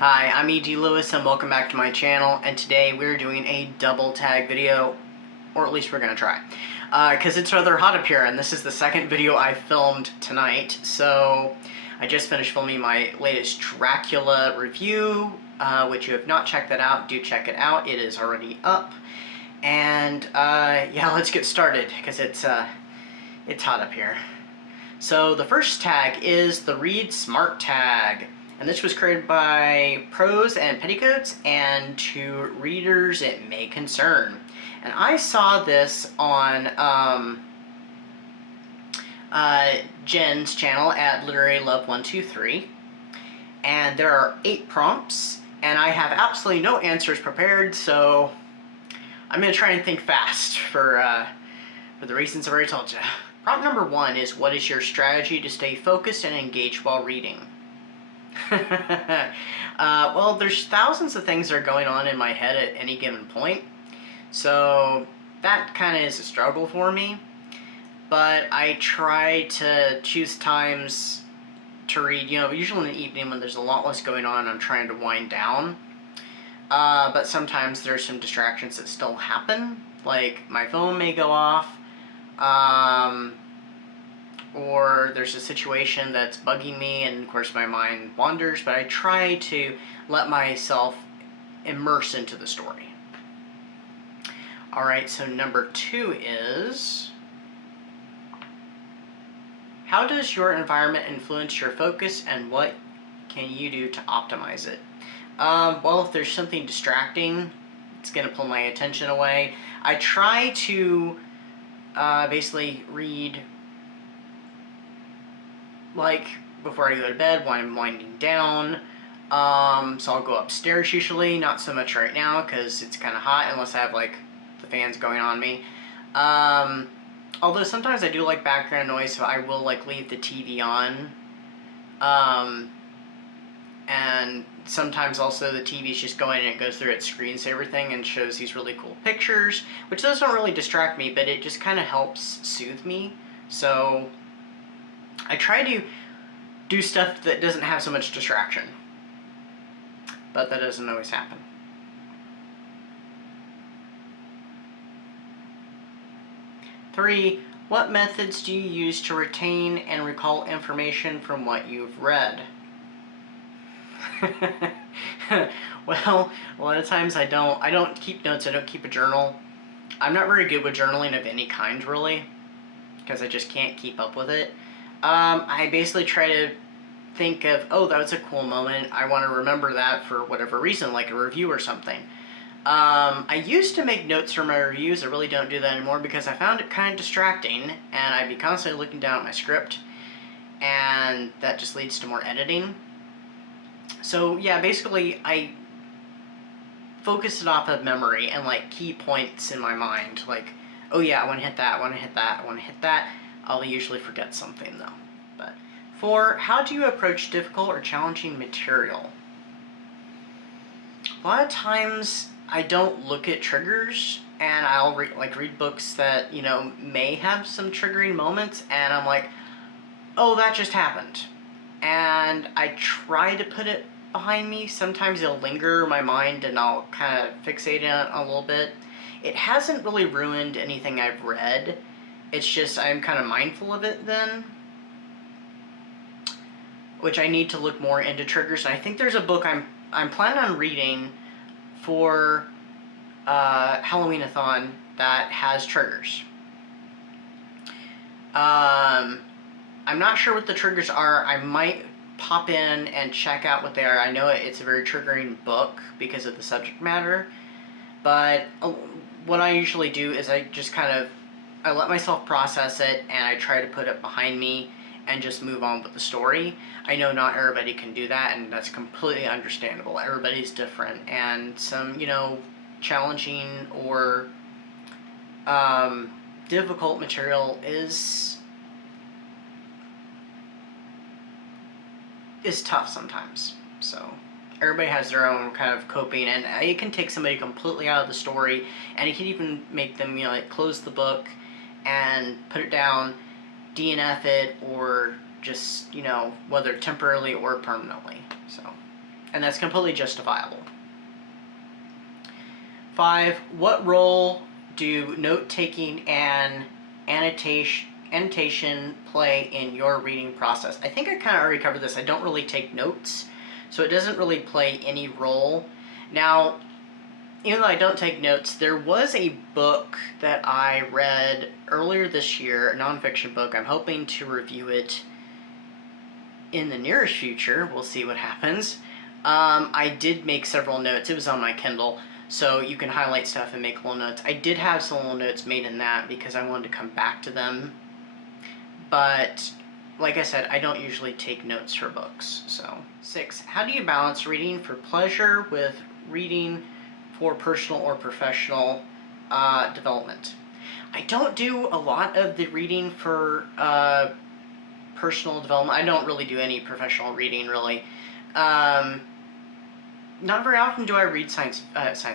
Hi, I'm E.G. Lewis and welcome back to my channel, and today we're doing a double tag video, or at least we're going to try, because it's rather hot up here and this is the second video I filmed tonight. So I just finished filming my latest Dracula review, which you have not checked that out, do check it out, it is already up. And yeah, let's get started because it's hot up here. So the first tag is the Read Smart tag. And this was created by Pros and Petticoats, and to readers it may concern. And I saw this on Jen's channel at Literary Love 123, and there are 8 prompts, and I have absolutely no answers prepared, so I'm going to try and think fast for the reasons I've already told you. Prompt number 1 is, what is your strategy to stay focused and engaged while reading? Well, there's thousands of things that are going on in my head at any given point, so that kind of is a struggle for me, but I try to choose times to read, usually in the evening when there's a lot less going on and I'm trying to wind down, but sometimes there's some distractions that still happen, like my phone may go off, or there's a situation that's bugging me and of course my mind wanders, but I try to let myself immerse into the story. Alright, so number 2 is, how does your environment influence your focus and what can you do to optimize it? Well, if there's something distracting, it's going to pull my attention away. I try to basically read like before I go to bed, when I'm winding down, so I'll go upstairs usually, not so much right now because it's kind of hot unless I have like the fans going on me, although sometimes I do like background noise, so I will like leave the TV on, and sometimes also the TV's just going and it goes through its screensaver thing and shows these really cool pictures, which doesn't really distract me, but it just kind of helps soothe me. So I try to do stuff that doesn't have so much distraction, but that doesn't always happen. Three, what methods do you use to retain and recall information from what you've read? Well, a lot of times I don't keep notes, I don't keep a journal. I'm not very good with journaling of any kind, really, because I just can't keep up with it. I basically try to think of, oh, that was a cool moment, I want to remember that for whatever reason, like a review or something. I used to make notes for my reviews. I really don't do that anymore because I found it kind of distracting, and I'd be constantly looking down at my script, and that just leads to more editing. So yeah, basically I focus it off of memory and like key points in my mind, like, oh yeah, I want to hit that, I want to hit that, I want to hit that. I'll usually forget something though. But 4, how do you approach difficult or challenging material? A lot of times I don't look at triggers, and I'll read books that, may have some triggering moments, and I'm like, oh, that just happened. And I try to put it behind me. Sometimes it'll linger in my mind and I'll kind of fixate on it a little bit. It hasn't really ruined anything I've read. It's just I'm kind of mindful of it then, which I need to look more into triggers. And I think there's a book I'm planning on reading for Halloween-a-thon that has triggers. I'm not sure what the triggers are. I might pop in and check out what they are. I know it's a very triggering book because of the subject matter, but what I usually do is I just I let myself process it, and I try to put it behind me and just move on with the story. I know not everybody can do that, and that's completely understandable. Everybody's different, and some, challenging or difficult material is tough sometimes. So everybody has their own kind of coping, and it can take somebody completely out of the story, and it can even make them, close the book and put it down, DNF it, or just, whether temporarily or permanently. So and that's completely justifiable. 5. What role do note-taking and annotation play in your reading process? I think I kind of already covered this. I don't really take notes, so it doesn't really play any role. Now, even though I don't take notes, there was a book that I read earlier this year, a nonfiction book. I'm hoping to review it in the nearest future. We'll see what happens. I did make several notes. It was on my Kindle, so you can highlight stuff and make little notes. I did have some little notes made in that because I wanted to come back to them. But like I said, I don't usually take notes for books. So 6. How do you balance reading for pleasure with reading for personal or professional development? I don't do a lot of the reading for personal development. I don't really do any professional reading, really. Not very often do I read science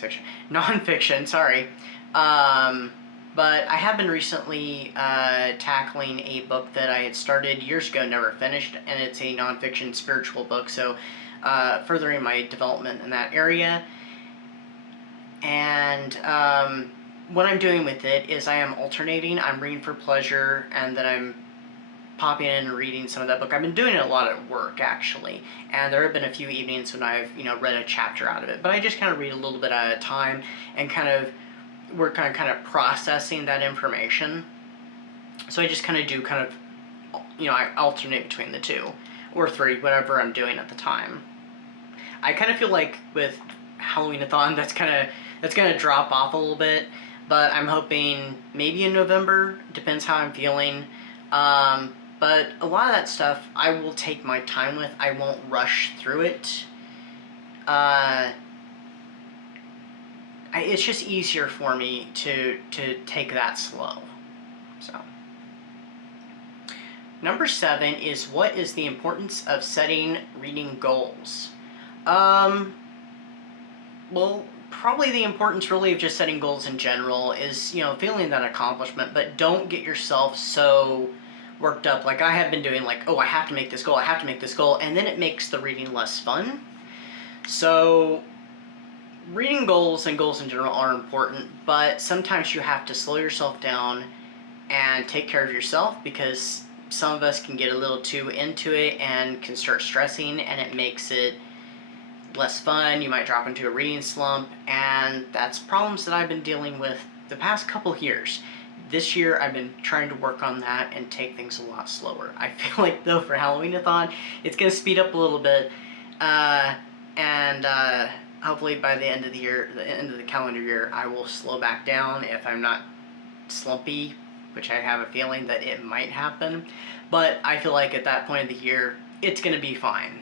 fiction, nonfiction. Sorry, but I have been recently tackling a book that I had started years ago, never finished, and it's a nonfiction spiritual book. So, furthering my development in that area. And what I'm doing with it is I am alternating. I'm reading for pleasure, and then I'm popping in and reading some of that book. I've been doing it a lot at work, actually, and there have been a few evenings when I've read a chapter out of it. But I just kind of read a little bit at a time and kind of work on kind of processing that information. So I just kind of do I alternate between the 2 or 3, whatever I'm doing at the time. I kind of feel like with Halloween-a-thon, that's gonna drop off a little bit, but I'm hoping maybe in November. Depends how I'm feeling. But a lot of that stuff I will take my time with. I won't rush through it. It's just easier for me to take that slow. So, number 7 is, what is the importance of setting reading goals? Well, probably the importance really of just setting goals in general is, feeling that accomplishment, but don't get yourself so worked up like I have been doing, like, oh, I have to make this goal, I have to make this goal, and then it makes the reading less fun. So reading goals and goals in general are important, but sometimes you have to slow yourself down and take care of yourself, because some of us can get a little too into it and can start stressing, and it makes it less fun. You might drop into a reading slump, and that's problems that I've been dealing with the past couple years. This year, I've been trying to work on that and take things a lot slower. I feel like, though, for Halloween-a-thon, it's going to speed up a little bit, and hopefully by the end of the year, the end of the calendar year, I will slow back down if I'm not slumpy, which I have a feeling that it might happen. But I feel like at that point of the year, it's going to be fine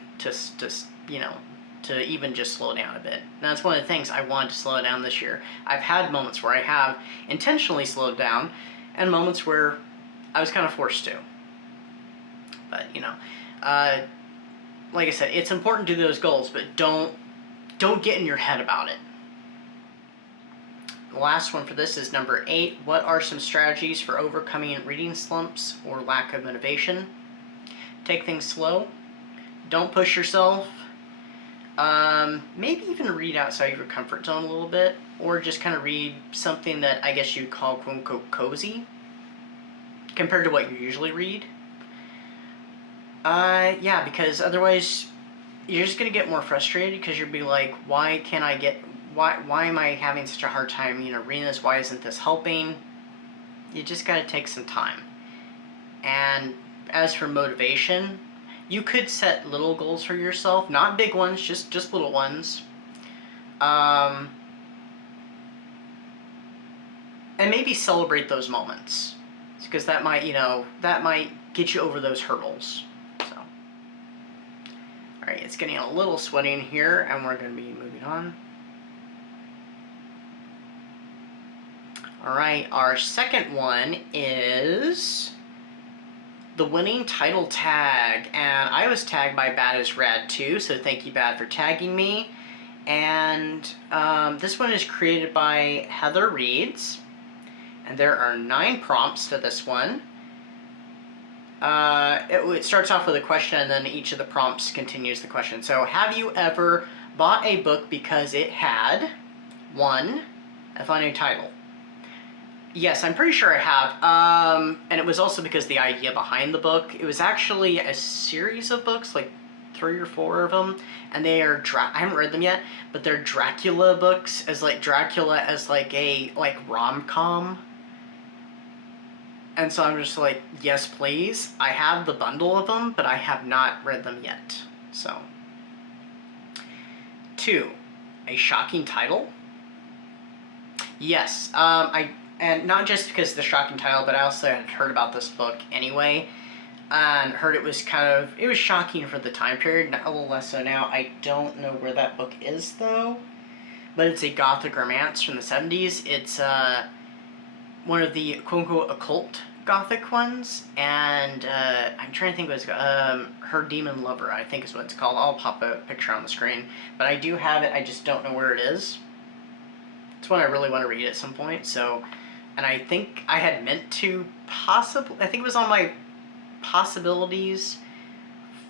to even just slow down a bit. And that's one of the things I wanted to slow down this year. I've had moments where I have intentionally slowed down, and moments where I was kind of forced to. But, like I said, it's important to do those goals, but don't get in your head about it. The last one for this is number 8. What are some strategies for overcoming reading slumps or lack of motivation? Take things slow. Don't push yourself. Maybe even read outside your comfort zone a little bit, or just kind of read something that I guess you'd call quote-unquote cozy compared to what you usually read. Yeah, because otherwise you're just going to get more frustrated, because you'll be like, why am I having such a hard time, reading this? Why isn't this helping? You just got to take some time. And as for motivation, you could set little goals for yourself, not big ones, just little ones. And maybe celebrate those moments, because that might get you over those hurdles. So, all right, it's getting a little sweaty in here, and we're going to be moving on. All right, our second one is the winning title tag, and I was tagged by Bad is Rad too, so thank you, Bad, for tagging me. And this one is created by Heather Reeds, and there are 9 prompts to this one. It starts off with a question, and then each of the prompts continues the question. So, have you ever bought a book because it had, 1, a funny title? Yes, I'm pretty sure I have. And it was also because the idea behind the book. It was actually a series of books, like 3 or 4 of them, and they are I haven't read them yet, but they're Dracula books, as like Dracula as like a rom-com. And so I'm just like, yes, please. I have the bundle of them, but I have not read them yet. So, 2, a shocking title. Yes, and not just because of the shocking title, but I also had heard about this book anyway, and heard it was shocking for the time period, a little less so now. I don't know where that book is, though, but it's a gothic romance from the 70s. It's, one of the quote-unquote occult gothic ones, and, I'm trying to think what it's called, Her Demon Lover, I think is what it's called. I'll pop a picture on the screen, but I do have it, I just don't know where it is. It's one I really want to read at some point, so... And I think I had meant to I think it was on my possibilities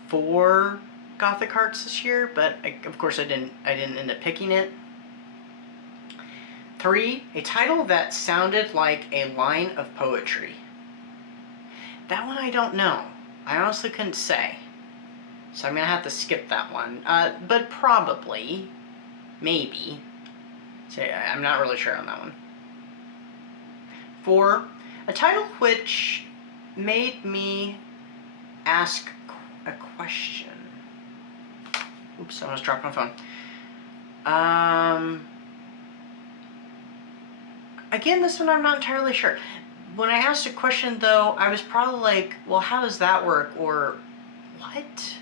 for Gothic Hearts this year, but of course I didn't end up picking it. 3, a title that sounded like a line of poetry. That one I don't know. I honestly couldn't say. So I'm going to have to skip that one. But probably, maybe. So I'm not really sure on that one. 4, a title which made me ask a question. Oops, I almost dropped my phone. Again, this one I'm not entirely sure. When I asked a question, though, I was probably like, well, how does that work? Or, what?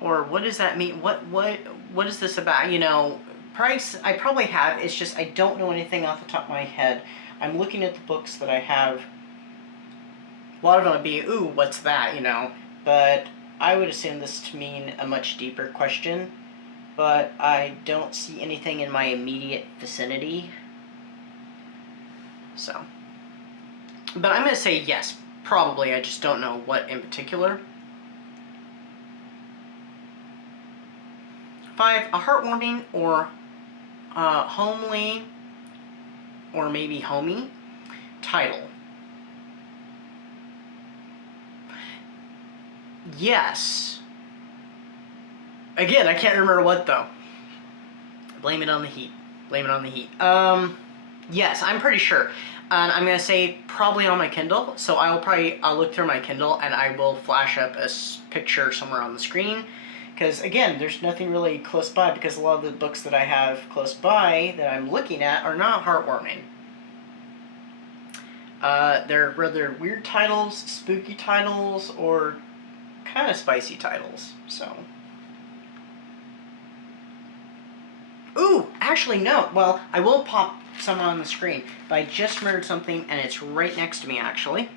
Or, what does that mean? What is this about? You know, price, I probably have. It's just I don't know anything off the top of my head. I'm looking at the books that I have. A lot of them would be, ooh, what's that, you know? But I would assume this to mean a much deeper question. But I don't see anything in my immediate vicinity. So. But I'm going to say yes, probably. I just don't know what in particular. 5, a heartwarming or homely, or maybe homey, title. Yes. Again, I can't remember what, though. Blame it on the heat. Blame it on the heat. Yes, I'm pretty sure. And I'm going to say probably on my Kindle. So I'll look through my Kindle and I will flash up a picture somewhere on the screen. Because, again, there's nothing really close by, because a lot of the books that I have close by that I'm looking at are not heartwarming. They're rather weird titles, spooky titles, or kind of spicy titles, so. Ooh, actually, no. Well, I will pop some on the screen, but I just remembered something, and it's right next to me, actually.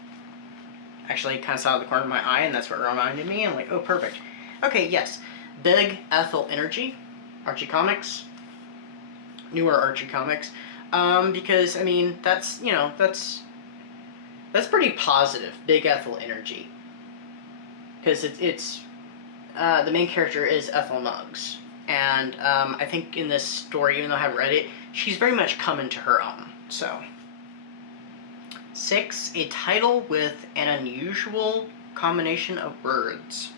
Actually, kind of saw the corner of my eye, and that's what reminded me. I'm like, oh, perfect. Okay, yes. Big Ethel Energy, Archie Comics, newer Archie Comics, because, I mean, that's, you know, that's pretty positive, Big Ethel Energy, because it's the main character is Ethel Muggs, and I think in this story, even though I haven't read it, she's very much come into her own, so. 6, a title with an unusual combination of words.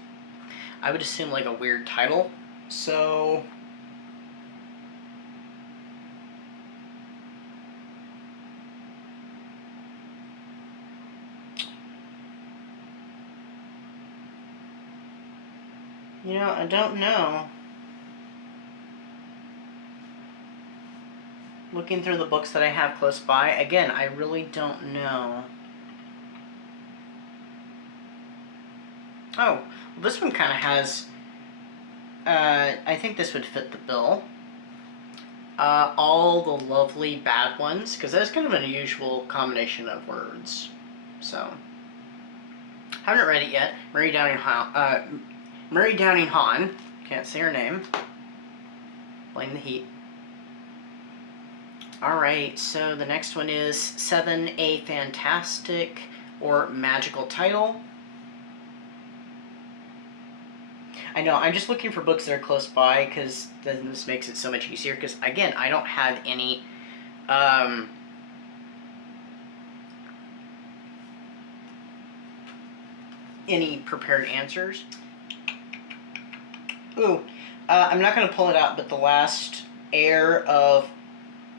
I would assume like a weird title, so... You know, I don't know. Looking through the books that I have close by, again, I really don't know. Oh, well, this one kind of has, I think this would fit the bill. All the lovely bad ones, because that's kind of an unusual combination of words. So, haven't read it yet. Mary Downing Hahn, can't say her name. Blame the heat. Alright, so the next one is 7, a fantastic or magical title. I know, I'm just looking for books that are close by, because then this makes it so much easier, because, again, I don't have any prepared answers. Ooh, I'm not going to pull it out, but The Last Heir of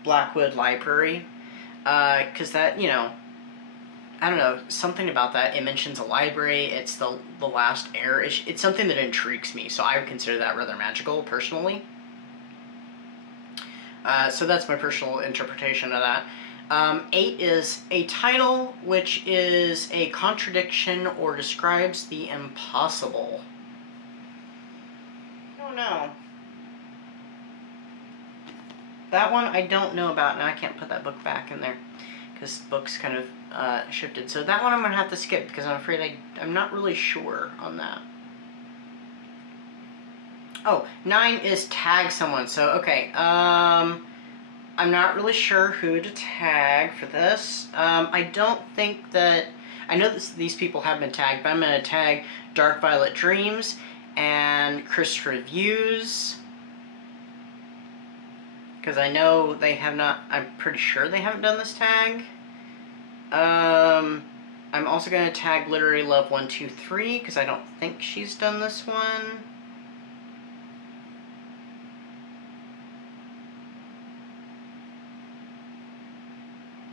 Blackwood Library, because that, you know, I don't know, something about that. It mentions a library. It's the last heir. It's something that intrigues me, so I would consider that rather magical, personally. So that's my personal interpretation of that. 8 is a title which is a contradiction or describes the impossible. I don't know. That one I don't know about, and I can't put that book back in there because books kind of shifted. So that one I'm going to have to skip because I'm afraid I'm not really sure on that. Oh, 9 is tag someone. So, okay, I'm not really sure who to tag for this. I don't think that... I know these people have been tagged, but I'm going to tag Dark Violet Dreams and Chris Reviews, because I know they have not... I'm pretty sure they haven't done this tag. I'm also going to tag Literary Love 123, because I don't think she's done this one.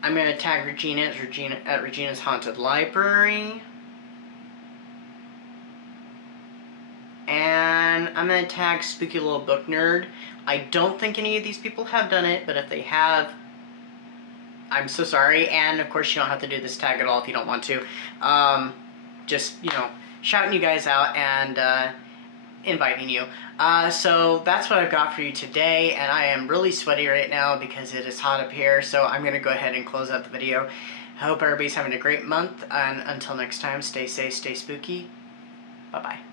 I'm going to tag Regina at Regina's Haunted Library. And I'm going to tag Spooky Little Book Nerd. I don't think any of these people have done it, but if they have, I'm so sorry. And of course, you don't have to do this tag at all if you don't want to. Just, you know, shouting you guys out and inviting you. So that's what I've got for you today, and I am really sweaty right now because it is hot up here, so I'm going to go ahead and close out the video. I hope everybody's having a great month, and until next time, stay safe, stay spooky. Bye-bye.